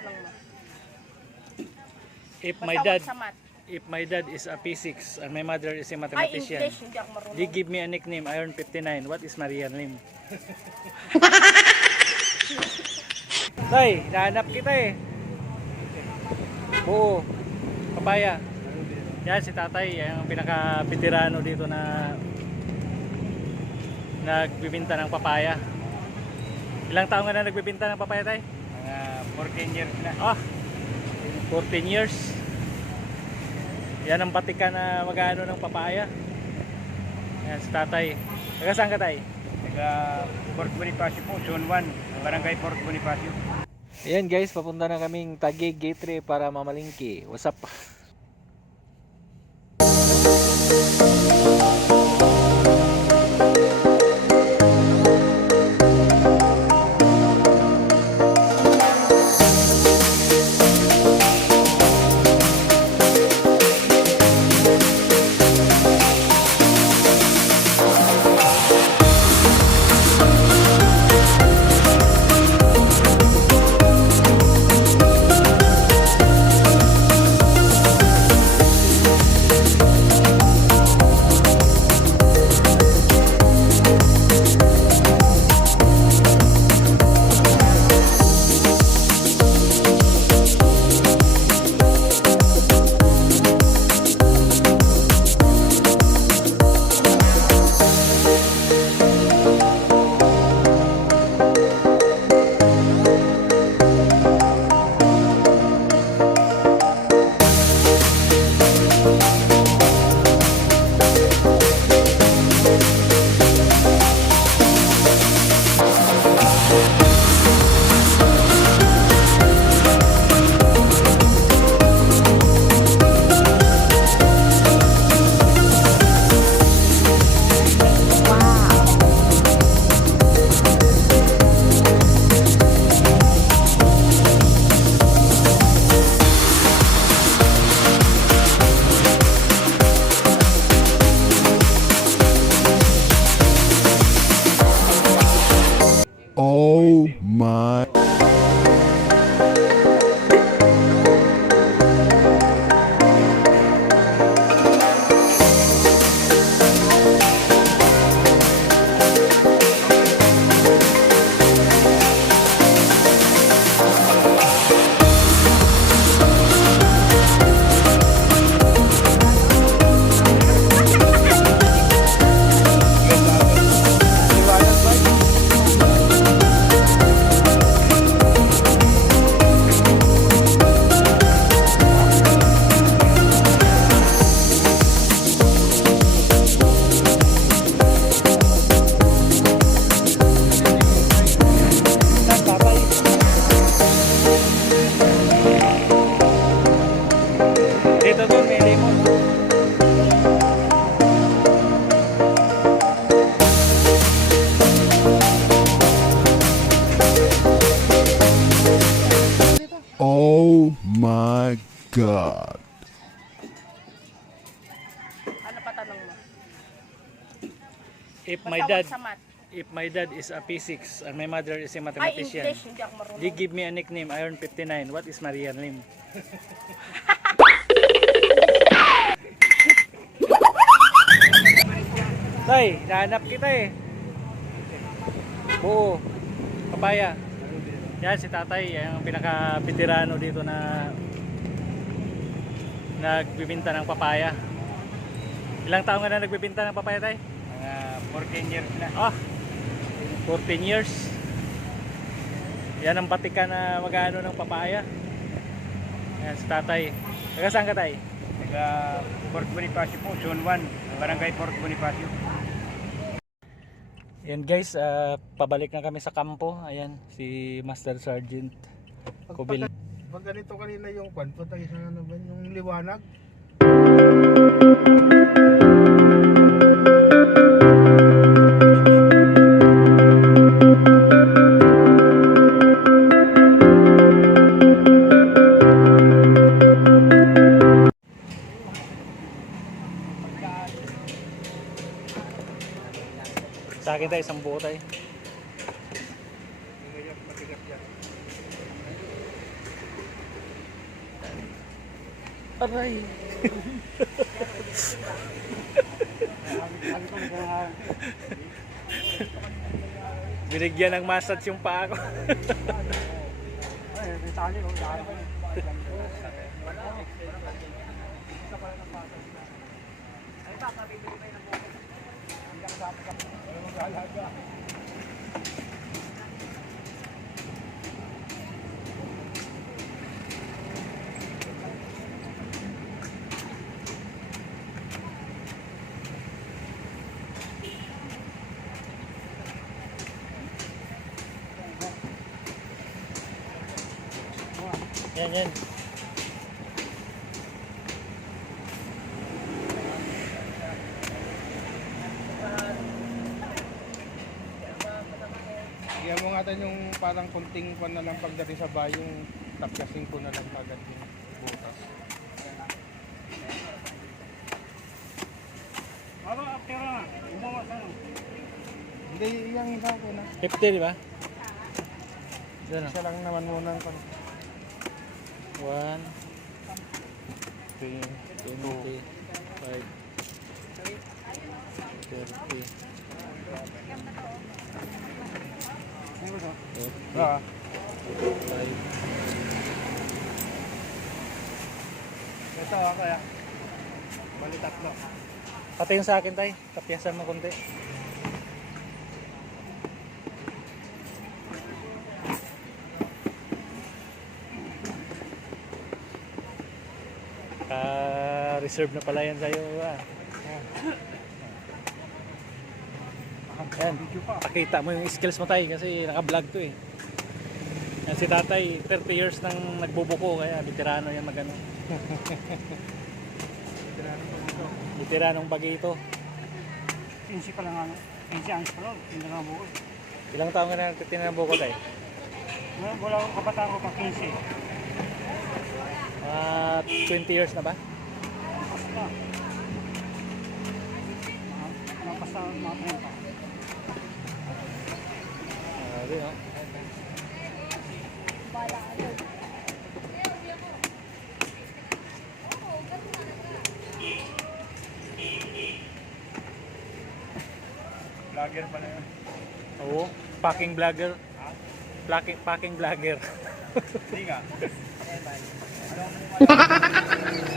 tanong mo? If my dad sa math? if my dad is a physics and my mother is a Ay, mathematician, English. Hindi ako marunong. they give me a nickname Iron 59. What is real name? Tay, nahanap kita eh. Oo. Papaya. Yan si tatay, yan ang pinaka-veterano dito na nagbibinta ng papaya. Ilang taon ka na nagbibinta ng papaya tay? Mga 14 years na. Ah, 14 years. Yan ang batika na mag-ano ng papaya. Yan si tatay. Taga saan ka tay? Taga Fort Bonifacio po, Zone 1, Barangay Fort Bonifacio. Ayan guys, papunta na kaming Taguig Gate 3 para mamalingki. What's up? My. God. Ano pa tanong mo? If my dad if my dad is a physics and my mother is a Ay, mathematician, English. Hindi ako marunong. they give me a nickname Iron 59. What is my real name? Tay, nahanap kita eh. Oo. Papaya. Yan si tatay, yan ang pinaka-veterano dito na nagbibinta ng papaya. Ilang taon ka na nagbibinta ng papaya tay? Mga 14 years na. Ah, 14 years. Yan ang batika na mag-ano ng papaya. Yan si tatay. Taga saan ka tay? Taga Fort Bonifacio po, Zone 1, Barangay Fort Bonifacio. Yan guys, ah, pabalik na kami sa kampo. Ayan, si Master Sergeant Kubil. Pag ganito kanina yung kwan, patay sa ano ba, yung liwanag. Sa akin tayo, isang buo tayo. Aray. Binigyan ng massage yung paa ko. Yan, yan. Iyan mo nga tayo yung parang kunting pan na lang pagdating sa bahay, yung tapyasin ko na lang agad yung butas. Aba, pero na. Umawas ano. Hindi, iyang isa ko na. 50, di ba? Isa lang naman muna ang pan. 1, 3, 20, 5, 30, Ah, 5. ito ako ya. Bali tatlo. Pati yung sa akin, tay. Tapyasan mo konti. Reserve na pala yan sa'yo. Ah. Yan, pakita mo yung skills mo tay kasi naka-vlog to eh. Yan si tatay, 30 years nang nagbubuko kaya veterano yan magano. Veteranong bagito. 15 pa lang ano. 15 anos pa lang. Hindi na buo. Ilang taon ka na tinabuko tay? Wala, wala akong kabataan ko pa 15. Ah, 20 years na ba? Basta. Mga basta mga 30. Grabe, no? Vlogger pala yun. Oo, packing vlogger. Packing, packing vlogger. Hindi nga.